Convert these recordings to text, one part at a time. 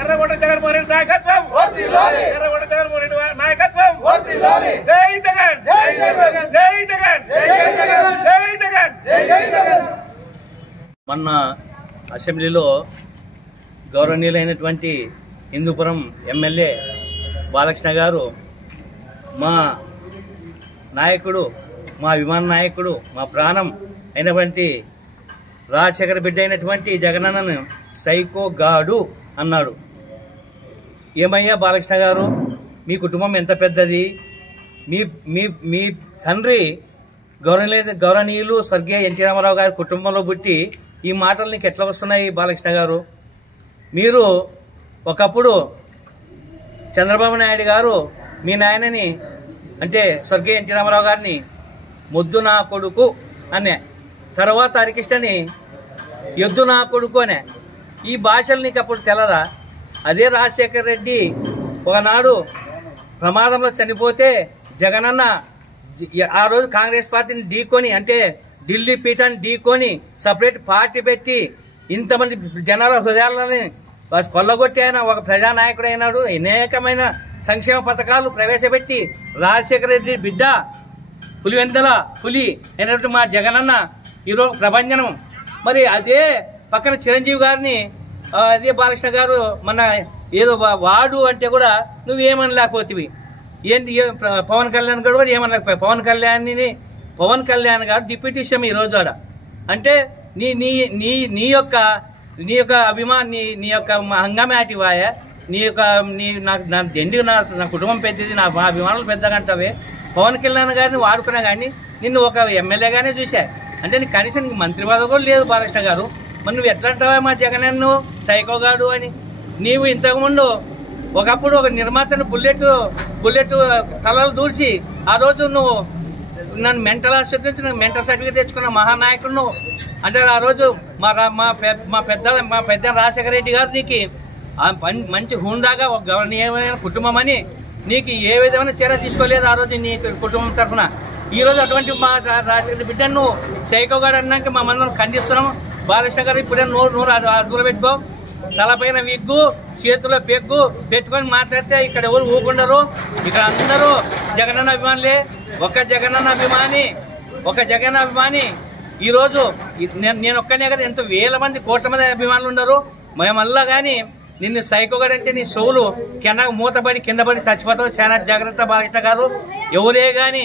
ఎర్రగొండ జగన్మోహన్ రెడ్డి నాయకత్వం, ఎర్రగొండ జగన్మోహన్ రెడ్డి నాయకత్వం. జై జగన్, జై జగన్, జై జగన్, జై జగన్, జై జగన్, జై జగన్. మొన్న అసెంబ్లీలో గౌరవనీయులైనటువంటి హిందూపురం ఎమ్మెల్యే బాలకృష్ణ గారు మా నాయకుడు, మా అభిమాన నాయకుడు, మా ప్రాణం అయినటువంటి రాజశేఖర బిడ్డ అయినటువంటి జగనన్నను సైకో గాడు అన్నాడు. ఏమయ్యా బాలకృష్ణ గారు, మీ కుటుంబం ఎంత పెద్దది, మీ మీ మీ తండ్రి గౌరవనీయులు స్వర్గీయ ఎన్టీ రామారావు గారి కుటుంబంలో పుట్టి ఈ మాటలు నీకు ఎట్లా వస్తున్నాయి బాలకృష్ణ గారు? మీరు ఒకప్పుడు చంద్రబాబు నాయుడు గారు మీ నాయనని అంటే స్వర్గీయ ఎన్టీ రామారావు గారిని ముద్దు నా కొడుకు అనే, తర్వాత హరికృష్ణని ఎద్దు నా కొడుకు అనే. ఈ భాషలు నీకు అప్పుడు తెలదా? అదే రాజశేఖర్ రెడ్డి ఒకనాడు ప్రమాదంలో చనిపోతే జగనన్న ఆ రోజు కాంగ్రెస్ పార్టీని ఢీకొని, అంటే ఢిల్లీ పీఠాన్ని ఢీకొని సపరేట్ పార్టీ పెట్టి ఇంతమంది జనాల హృదయాలని కొల్లగొట్టి ఆయన ఒక ప్రజానాయకుడు అయినాడు. అనేకమైన సంక్షేమ పథకాలు ప్రవేశపెట్టి రాజశేఖర రెడ్డి బిడ్డ పులివెందల పులి అయినటువంటి మా జగనన్న ఈరోజు ప్రభంజనం. మరి అదే పక్కన చిరంజీవి గారిని అదే బాలకృష్ణ గారు మన ఏదో వాడు అంటే కూడా నువ్వేమనలేకపోతివి. ఏంటి పవన్ కళ్యాణ్ గారు కూడా ఏమనలేకపోయి, పవన్ కళ్యాణ్ గారు డిప్యూటీ సీఎం ఈ రోజు ఆడ అంటే నీ నీ నీ నీ యొక్క నీ యొక్క అభిమాని, నీ యొక్క హంగామాటి వాయ, నీ యొక్క నా జెండి నా కుటుంబం పెద్దది, నా అభిమానులు పెద్దగా అంటావే. పవన్ కళ్యాణ్ గారిని వాడుకున్నా కానీ నిన్ను ఒక ఎమ్మెల్యేగానే చూసా. అంటే నీకు కనీసం మంత్రి పదవి కూడా లేదు బాలకృష్ణ గారు. మరి నువ్వు ఎట్లా అంటావా మా జగనన్ను సైకోగాడు అని? నీవు ఇంతకుముందు ఒకప్పుడు ఒక నిర్మాతను బుల్లెట్ తలలు దూర్చి ఆ రోజు నువ్వు నన్ను మెంటల్ హాస్పిటల్ నుంచి నాకు మెంటల్ సర్టిఫికేట్ తెచ్చుకున్న మహానాయకుడు నువ్వు. అంటే ఆ రోజు మా పెద్ద రాజశేఖర రెడ్డి గారు నీకు మంచి హుందాగా ఒక గౌరవనీయమైన కుటుంబం అని నీకు ఏ విధమైన చర్య తీసుకోలేదు ఆ రోజు నీ కుటుంబం తరఫున. ఈ రోజు అటువంటి మా రాజశేఖర బిడ్డను నువ్వు సైకోగాడు అన్నాక మా మందరం ఖండిస్తున్నాము. బాలకృష్ణ గారు ఇప్పుడే నోరు అదుపులో పెట్టుకో. తలపైన విగ్గు, చేతిలో పెగ్గు పెట్టుకొని మాట్లాడితే ఇక్కడ ఎవరు ఊకుండరు. ఇక్కడ అందరూ జగనన్న అభిమానులే. ఒక జగనన్న అభిమాని ఈరోజు నేను ఒక్కనే కదా, ఎంతో వేల మంది కోట్ల మంది అభిమానులు ఉండరు. మేమల్లా కానీ నిన్ను సైకోగాడంటే నీ చెవులు మూతపడి కింద పడి చచ్చిపోతావు. చాలా జాగ్రత్త బాలకృష్ణ గారు. ఎవరే కానీ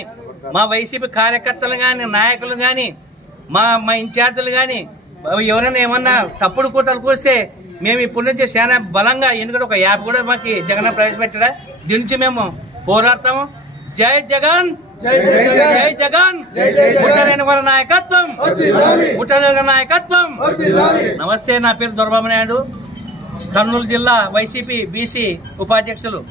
మా వైసీపీ కార్యకర్తలు కానీ, నాయకులు కానీ, మా ఇన్ఛార్జీలు కానీ ఎవరైనా ఏమన్నా తప్పుడు కూతలు కూస్తే మేము ఇప్పటి నుంచి చాలా బలంగా, ఎందుకంటే ఒక యాప్ కూడా మాకు జగన్ ప్రవేశపెట్టడా, దీని నుంచి మేము పోరాడతాము. జై జగన్, జై జగన్, ముట్టరైన వారి నాయకత్వం, ముట్టరైన నాయకత్వం. నమస్తే, నా పేరు దొరబాబు నాయుడు, కర్నూలు జిల్లా వైసీపీ బీసీ ఉపాధ్యక్షులు.